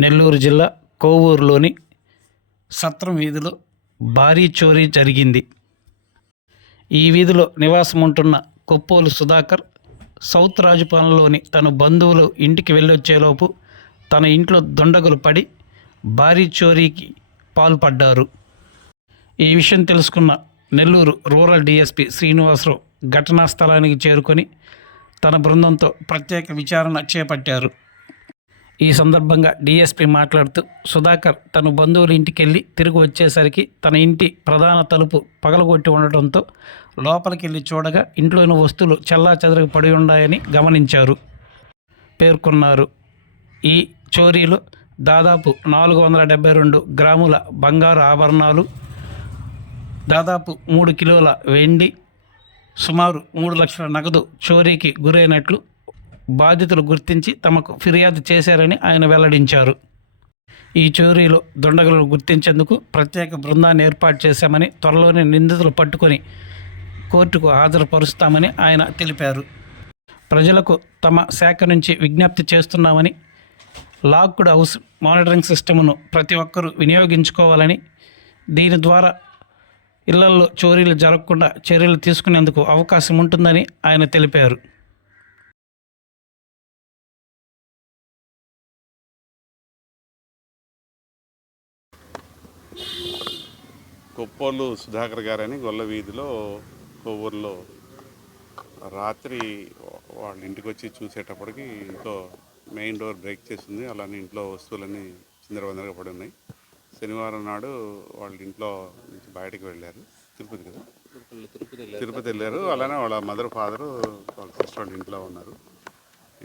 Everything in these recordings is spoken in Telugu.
నెల్లూరు జిల్లా కోవూరులోని సత్రం వీధిలో భారీ చోరీ జరిగింది. ఈ వీధిలో నివాసముంటున్న కొప్పోలు సుధాకర్ సౌత్ రాజుపాలెంలోని తన బంధువులు ఇంటికి వెళ్ళొచ్చేలోపు తన ఇంట్లో దుండగులు పడి భారీ చోరీకి పాల్పడ్డారు. ఈ విషయం తెలుసుకున్న నెల్లూరు రూరల్ డీఎస్పీ శ్రీనివాసరావు ఘటనా స్థలానికి చేరుకొని తన బృందంతో ప్రత్యేక విచారణ చేపట్టారు. ఈ సందర్భంగా డీఎస్పీ మాట్లాడుతూ సుధాకర్ తన బంధువుల ఇంటికి వెళ్ళి తిరిగి వచ్చేసరికి తన ఇంటి ప్రధాన తలుపు పగలగొట్టి ఉండటంతో లోపలికి వెళ్ళి చూడగా ఇంట్లోని వస్తువులు చెల్లాచెదరగా పడి ఉన్నాయని గమనించారు పేర్కొన్నారు. ఈ చోరీలో దాదాపు 472 గ్రాముల బంగారు ఆభరణాలు, దాదాపు 3 కిలోల వెండి, సుమారు 3 లక్షల నగదు చోరీకి గురైనట్లు బాధితులు గుర్తించి తమకు ఫిర్యాదు చేశారని ఆయన వెల్లడించారు. ఈ చోరీలో దుండగులను గుర్తించేందుకు ప్రత్యేక బృందాన్ని ఏర్పాటు చేశామని, త్వరలోనే నిందితులు పట్టుకొని కోర్టుకు హాజరుపరుస్తామని ఆయన తెలిపారు. ప్రజలకు తమ శాఖ నుంచి విజ్ఞప్తి చేస్తున్నామని, లాక్డ్ హౌస్ మానిటరింగ్ సిస్టమ్ను ప్రతి ఒక్కరూ వినియోగించుకోవాలని, దీని ద్వారా ఇళ్లల్లో చోరీలు జరగకుండా చర్యలు తీసుకునేందుకు అవకాశం ఉంటుందని ఆయన తెలిపారు. కొప్పోలు సుధాకర్ గారని గొల్ల వీధిలో కొవ్వూరులో రాత్రి వాళ్ళ ఇంటికి వచ్చి చూసేటప్పటికి ఇంట్లో మెయిన్ డోర్ బ్రేక్ చేసింది. అలానే ఇంట్లో వస్తువులన్నీ చిందరవందరగా పడి ఉన్నాయి. శనివారం నాడు వాళ్ళ ఇంట్లో నుంచి బయటకు వెళ్ళారు. తిరుపతి వెళ్ళారు. అలానే వాళ్ళ మదర్ ఫాదరు వాళ్ళ సిస్టర్ వాళ్ళ ఇంట్లో ఉన్నారు.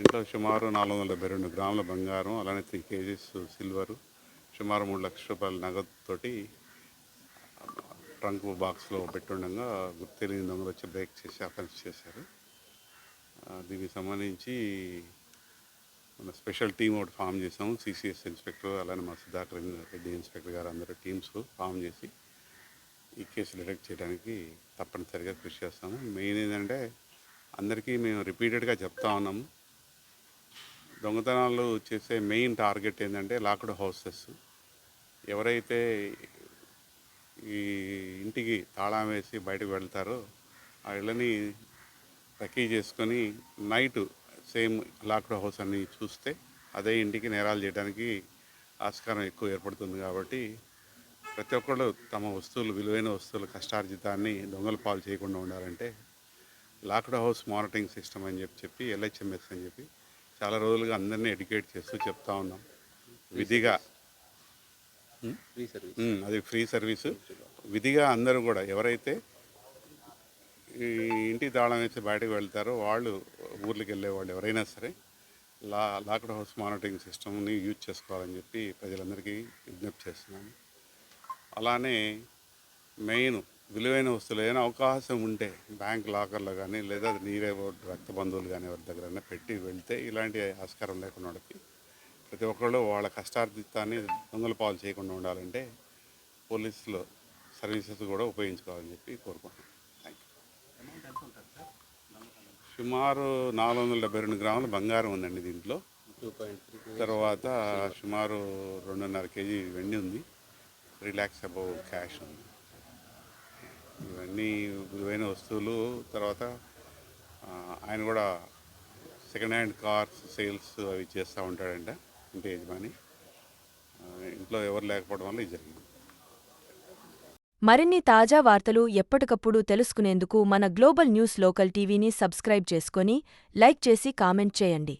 ఇంట్లో సుమారు 472 గ్రాముల బంగారం, అలానే 3 కేజీస్ సిల్వరు, సుమారు 3 లక్షల రూపాయల నగదుతోటి ట్రంక్ బాక్స్లో పెట్టుండగా గుర్తు తెలియని దొంగలు వచ్చి బ్రేక్ చేసి అఫెన్స్ చేశారు. దీనికి సంబంధించి మన స్పెషల్ టీం ఒకటి ఫామ్ చేసాము. సిసిఎస్ ఇన్స్పెక్టర్, అలానే మా సుధాకర్ రెడ్డి ఇన్స్పెక్టర్ గారు అందరూ టీమ్స్ ఫామ్ చేసి ఈ కేసు డిటెక్ట్ చేయడానికి తప్పనిసరిగా కృషి చేస్తాము. మెయిన్ ఏంటంటే అందరికీ మేము రిపీటెడ్గా చెప్తా ఉన్నాము, దొంగతనాలు చేసే మెయిన్ టార్గెట్ ఏంటంటే లాక్డ్ హౌసెస్. ఎవరైతే ఈ ఇంటికి తాళం వేసి బయటకు వెళ్తారో ఆ ఇళ్ళని రకీ చేసుకొని నైట్ సేమ్ లాక్డ్ హౌస్ అని చూస్తే అదే ఇంటికి నేరాలు చేయడానికి ఆస్కారం ఎక్కువ ఏర్పడుతుంది. కాబట్టి ప్రతి ఒక్కళ్ళు తమ వస్తువులు, విలువైన వస్తువులు, కష్టార్జితాన్ని దొంగల పాలు చేయకుండా ఉండాలంటే లాక్డ్ హౌస్ మానిటరింగ్ సిస్టమ్ అని చెప్పి LHMS అని చెప్పి చాలా రోజులుగా అందరినీ ఎడ్యుకేట్ చేస్తూ చెప్తా ఉన్నాం. విధిగా అది ఫ్రీ సర్వీసు. విధిగా అందరూ కూడా ఎవరైతే ఈ ఇంటి తాళం వేసి బయటకు వెళ్తారో వాళ్ళు, ఊర్లకు వెళ్ళే వాళ్ళు ఎవరైనా సరే లాక్డ్ హౌస్ మానిటరింగ్ సిస్టమ్ని యూజ్ చేసుకోవాలని చెప్పి ప్రజలందరికీ విజ్ఞప్తి చేస్తున్నాను. అలానే మెయిన్ విలువైన వస్తువులు ఏదైనా అవకాశం ఉంటే బ్యాంక్ లాకర్లో కానీ, లేదా నీరే రక్త బంధువులు కానీ ఎవరి దగ్గరైనా పెట్టి వెళ్తే ఇలాంటి ఆస్కారం లేకుండా వాళ్ళకి ప్రతి ఒక్కళ్ళు వాళ్ళ కష్టార్జితాన్ని దొంగల పాలు చేయకుండా ఉండాలంటే పోలీసులు సర్వీసెస్ కూడా ఉపయోగించుకోవాలని చెప్పి కోరుకుంటున్నాను. Thank you. సుమారు 472 గ్రాముల బంగారం ఉందండి దీంట్లో. తర్వాత సుమారు 2.5 కేజీ వెండి ఉంది. 3 lakhs అబౌవ్ క్యాష్ ఉంది. ఇవన్నీ విలువైన వస్తువులు. తర్వాత ఆయన కూడా సెకండ్ హ్యాండ్ కార్స్ సేల్స్ అవి చేస్తూ ఉంటాడంట ఇంటి యజమాని. ఇంట్లో ఎవరు లేకపోవడం వల్ల ఇది జరిగింది. మరిన్ని తాజా వార్తలు ఎప్పటికప్పుడు తెలుసుకునేందుకు మన గ్లోబల్ న్యూస్ లోకల్ టీవీని సబ్స్క్రైబ్ చేసుకొని లైక్ చేసి కామెంట్ చేయండి.